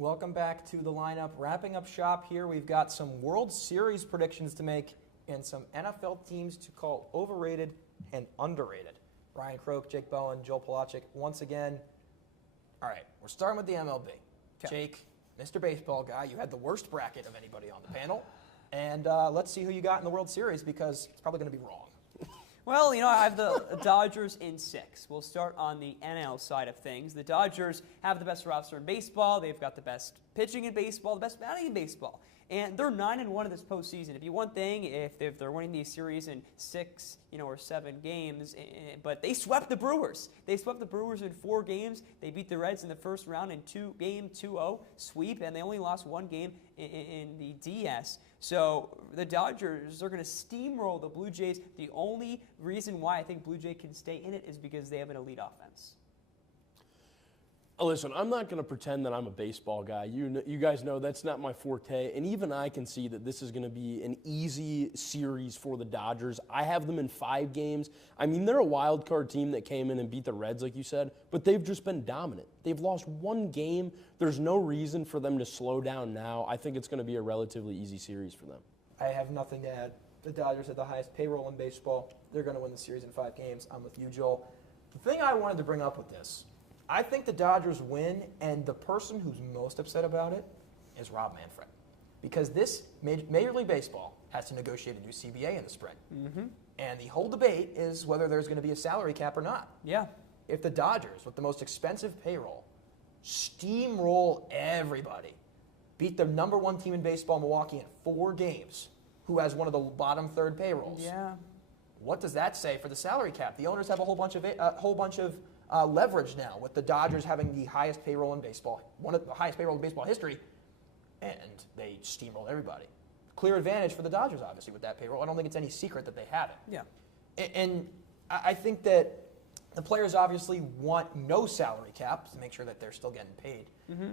Welcome back to the lineup. Wrapping up shop here, we've got some World Series predictions to make and some NFL teams to call overrated and underrated. Ryan Croke, Jake Bowen, Joel Pelachik, once again. All right, we're starting with the MLB. Okay. Jake, Mr. Baseball guy, you had the worst bracket of anybody on the panel. And let's see who you got in the World Series because it's probably going to be wrong. Well, I have the Dodgers in 6. We'll start on the NL side of things. The Dodgers have the best roster in baseball. They've got the best pitching in baseball, the best batting in baseball. And they're 9-1 in this postseason. It'd be one thing if they're winning these series in 6, or 7 games, but they swept the Brewers. They swept the Brewers in 4 games. They beat the Reds in the first round in 2-0 sweep, and they only lost 1 game in the DS. So the Dodgers are going to steamroll the Blue Jays. The only reason why I think Blue Jay can stay in it is because they have an elite offense. Listen, I'm not going to pretend that I'm a baseball guy. You guys know that's not my forte, and even I can see that this is going to be an easy series for the Dodgers. I have them in 5 games. I mean, they're a wild card team that came in and beat the Reds, like you said, but they've just been dominant. They've lost 1 game. There's no reason for them to slow down now. I think it's going to be a relatively easy series for them. I have nothing to add. The Dodgers have the highest payroll in baseball. They're going to win the series in 5 games. I'm with you, Joel. The thing I wanted to bring up with this, I think the Dodgers win, and the person who's most upset about it is Rob Manfred. Because this Major League Baseball has to negotiate a new CBA in the spring. Mm-hmm. And the whole debate is whether there's going to be a salary cap or not. Yeah. If the Dodgers, with the most expensive payroll, steamroll everybody, beat the number 1 team in baseball, Milwaukee, in 4 games, who has one of the bottom third payrolls. Yeah. What does that say for the salary cap? The owners have a whole bunch of leverage now, with the Dodgers having the highest payroll in baseball, one of the highest payroll in baseball history, and they steamrolled everybody. Clear advantage for the Dodgers, obviously, with that payroll. I don't think it's any secret that they have it. Yeah. And I think that the players obviously want no salary cap to make sure that they're still getting paid. Mm-hmm.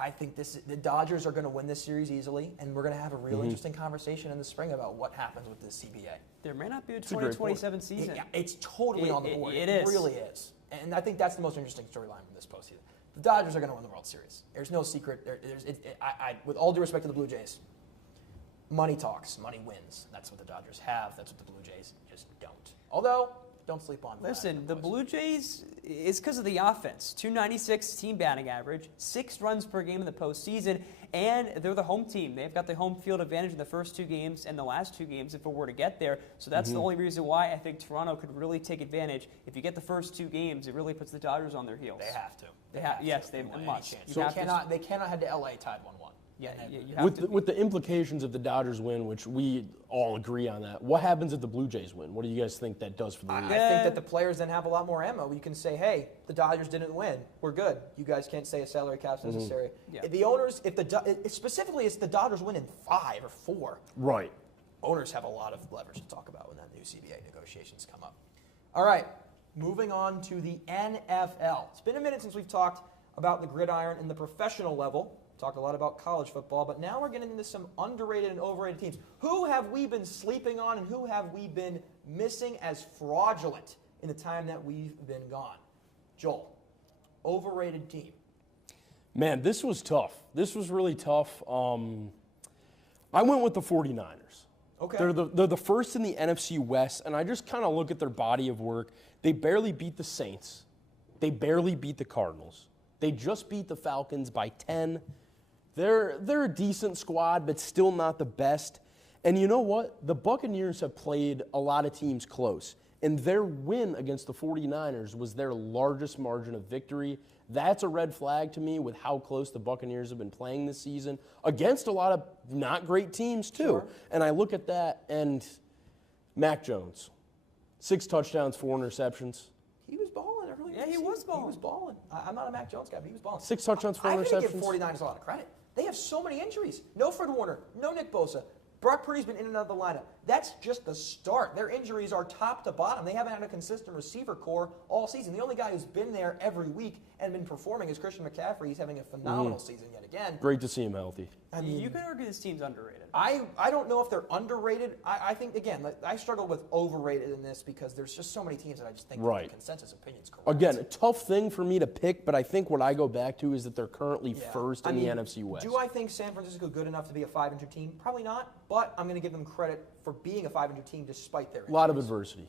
I think the Dodgers are going to win this series easily, and we're going to have a real interesting conversation in the spring about what happens with this CBA. There may not be a 2027 season. It's totally on the board. It is. It really is. And I think that's the most interesting storyline from this postseason. The Dodgers are going to win the World Series. There's no secret. With all due respect to the Blue Jays, money talks, money wins. That's what the Dodgers have. That's what the Blue Jays just don't. Although, don't sleep on that. Listen, the Blue Jays is because of the offense. 296 team batting average, 6 runs per game in the postseason, and they're the home team. They've got the home field advantage in the first 2 games and the last 2 games if it were to get there. So that's the only reason why I think Toronto could really take advantage. If you get the first 2 games, it really puts the Dodgers on their heels. They have to. Yes, they must. So they cannot head to LA tied 1-1. Yeah, with the implications of the Dodgers win, which we all agree on that, what happens if the Blue Jays win? What do you guys think that does for the league? I think that the players then have a lot more ammo. You can say, hey, the Dodgers didn't win. We're good. You guys can't say a salary cap's necessary. Yeah. The owners, specifically it's the Dodgers win in 5 or 4. Right. Owners have a lot of leverage to talk about when that new CBA negotiations come up. All right, moving on to the NFL. It's been a minute since we've talked about the gridiron and the professional level. Talked a lot about college football, but now we're getting into some underrated and overrated teams. Who have we been sleeping on and who have we been missing as fraudulent in the time that we've been gone? Joel, overrated team. Man, this was tough. This was really tough. I went with the 49ers. Okay. They're the first in the NFC West, and I just kind of look at their body of work. They barely beat the Saints. They barely beat the Cardinals. They just beat the Falcons by 10. They're a decent squad, but still not the best. And you know what? The Buccaneers have played a lot of teams close, and their win against the 49ers was their largest margin of victory. That's a red flag to me with how close the Buccaneers have been playing this season against a lot of not great teams, too. Sure. And I look at that, and Mac Jones, 6 touchdowns, 4 interceptions. He was balling early. Yeah, he was balling. He was balling. I'm not a Mac Jones guy, but he was balling. 6 touchdowns, 4 interceptions. I think give 49ers a lot of credit. They have so many injuries. No Fred Warner, no Nick Bosa. Brock Purdy's been in and out of the lineup. That's just the start. Their injuries are top to bottom. They haven't had a consistent receiver core all season. The only guy who's been there every week and been performing is Christian McCaffrey. He's having a phenomenal season yet again. Great to see him healthy. I mean, you could argue this team's underrated. I don't know if they're underrated. I think, again, I struggle with overrated in this because there's just so many teams that I just think that the consensus opinion's correct. Again, a tough thing for me to pick, but I think what I go back to is that they're currently first in the NFC West. Do I think San Francisco good enough to be a 500 team? Probably not, but I'm going to give them credit for being a 500 team despite their injuries. A lot of adversity.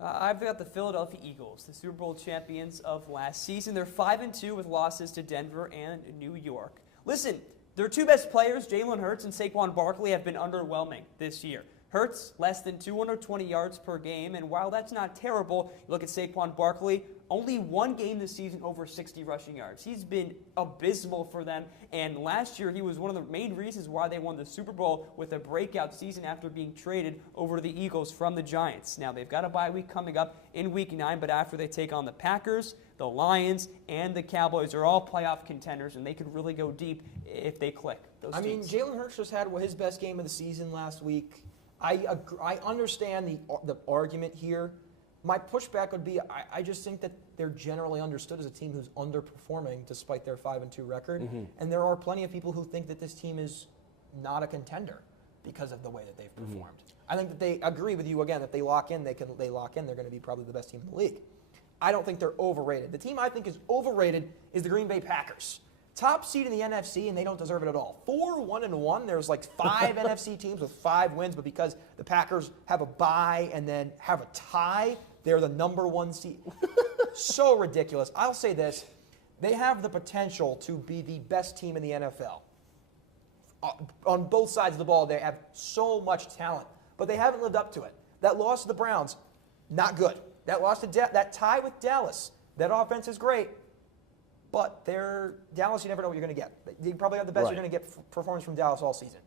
I've got the Philadelphia Eagles, the Super Bowl champions of last season. They're 5-2 with losses to Denver and New York. Listen, their two best players, Jalen Hurts and Saquon Barkley, have been underwhelming this year. Hurts, less than 220 yards per game, and while that's not terrible, you look at Saquon Barkley, only one game this season over 60 rushing yards. He's been abysmal for them, and last year he was one of the main reasons why they won the Super Bowl with a breakout season after being traded over to the Eagles from the Giants. Now, they've got a bye week coming up in Week 9, but after they take on the Packers, the Lions, and the Cowboys are all playoff contenders, and they could really go deep if they click. I mean, Jalen Hurts just had his best game of the season last week. I understand the argument here. My pushback would be I just think that they're generally understood as a team who's underperforming despite their 5-2 record. And there are plenty of people who think that this team is not a contender because of the way that they've performed. I think that they agree with you again. If they lock in, they lock in. They're going to be probably the best team in the league. I don't think they're overrated. The team I think is overrated is the Green Bay Packers. Top seed in the NFC, and they don't deserve it at all. 4-1-1. There's like 5 NFC teams with 5 wins, but because the Packers have a bye and then have a tie, they're the number 1 seed. So ridiculous. I'll say this. They have the potential to be the best team in the NFL. On both sides of the ball, they have so much talent, but they haven't lived up to it. That loss to the Browns, not good. That loss to that tie with Dallas, that offense is great. But Dallas, you never know what you're going to get. You probably have the best you're going to get performance from Dallas all season.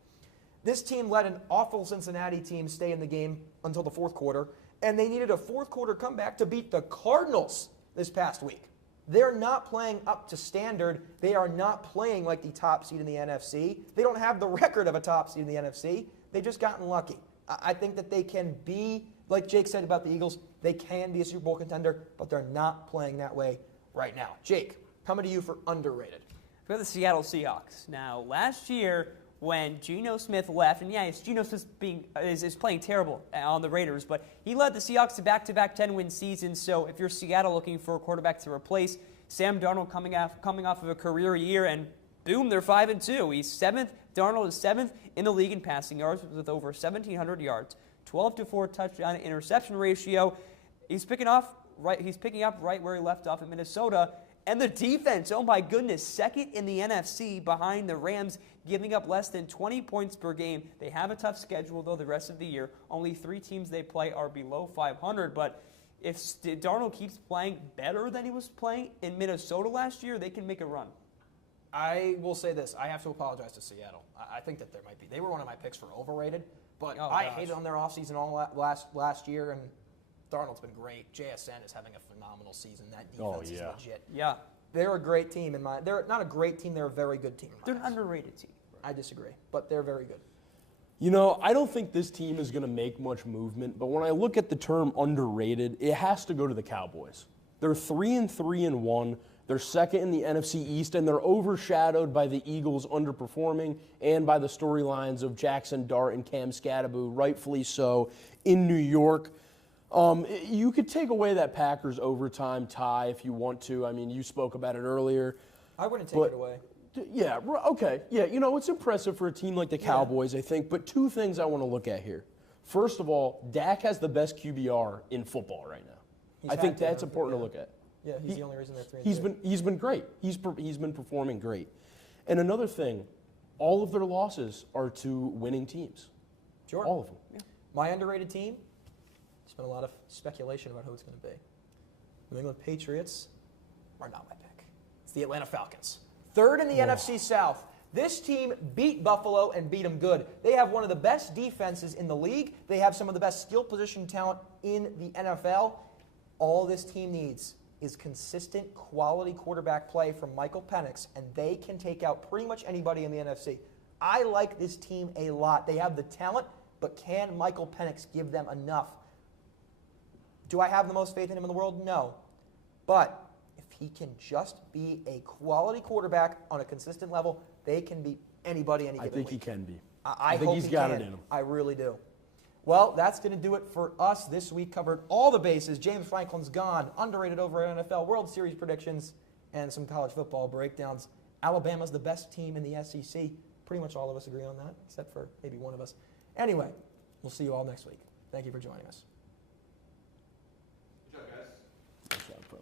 This team let an awful Cincinnati team stay in the game until the fourth quarter, and they needed a fourth quarter comeback to beat the Cardinals this past week. They're not playing up to standard. They are not playing like the top seed in the NFC. They don't have the record of a top seed in the NFC. They've just gotten lucky. I think that they can be, like Jake said about the Eagles, they can be a Super Bowl contender, but they're not playing that way right now. Jake, coming to you for underrated. We have the Seattle Seahawks. Now, last year when Geno Smith left, and Geno Smith is playing terrible on the Raiders, but he led the Seahawks to back-to-back 10-win seasons. So if you're Seattle looking for a quarterback to replace Sam Darnold coming off of a career year, and boom, they're 5-2. He's 7th. Darnold is 7th in the league in passing yards with over 1,700 yards, 12-4 touchdown interception ratio. He's picking up right where he left off in Minnesota. And the defense, oh my goodness, second in the NFC behind the Rams, giving up less than 20 points per game. They have a tough schedule, though, the rest of the year. Only 3 teams they play are below 500. But if Darnold keeps playing better than he was playing in Minnesota last year, they can make a run. I will say this. I have to apologize to Seattle. I think that there might be. They were one of my picks for overrated, but I hated on their offseason all last year, and Darnold's been great. JSN is having a phenomenal season. That defense is legit. Yeah. They're a great team in my. They're not a great team. They're a very good team. They're an underrated team. I disagree, but they're very good. You know, I don't think this team is going to make much movement, but when I look at the term underrated, it has to go to the Cowboys. They're 3-3-1. They're second in the NFC East, and they're overshadowed by the Eagles underperforming and by the storylines of Jackson Dart and Cam Scatterbo, rightfully so, in New York. You could take away that Packers overtime tie if you want to. I mean, you spoke about it earlier. I wouldn't take it away. Yeah, okay. Yeah, you know, it's impressive for a team like the Cowboys, I think. But 2 things I want to look at here. First of all, Dak has the best QBR in football right now. I think that's important to look at. Yeah, he's the only reason they're 3-2. He's been great. He's been performing great. And another thing, all of their losses are to winning teams. Sure. All of them. Yeah. My underrated team, there's been a lot of speculation about who it's going to be. New England Patriots are not my pick. It's the Atlanta Falcons. 3rd in the NFC South. This team beat Buffalo and beat them good. They have one of the best defenses in the league. They have some of the best skill position talent in the NFL. All this team needs is consistent quality quarterback play from Michael Penix, and they can take out pretty much anybody in the NFC. I like this team a lot. They have the talent, but can Michael Penix give them enough? Do I have the most faith in him in the world? No. But if he can just be a quality quarterback on a consistent level, they can beat anybody any given I think week. he can be. I think hope he's he got can. it in him. I really do. Well, that's going to do it for us this week. Covered all the bases. James Franklin's gone. Underrated, overrated NFL World Series predictions and some college football breakdowns. Alabama's the best team in the SEC. Pretty much all of us agree on that, except for maybe one of us. Anyway, we'll see you all next week. Thank you for joining us.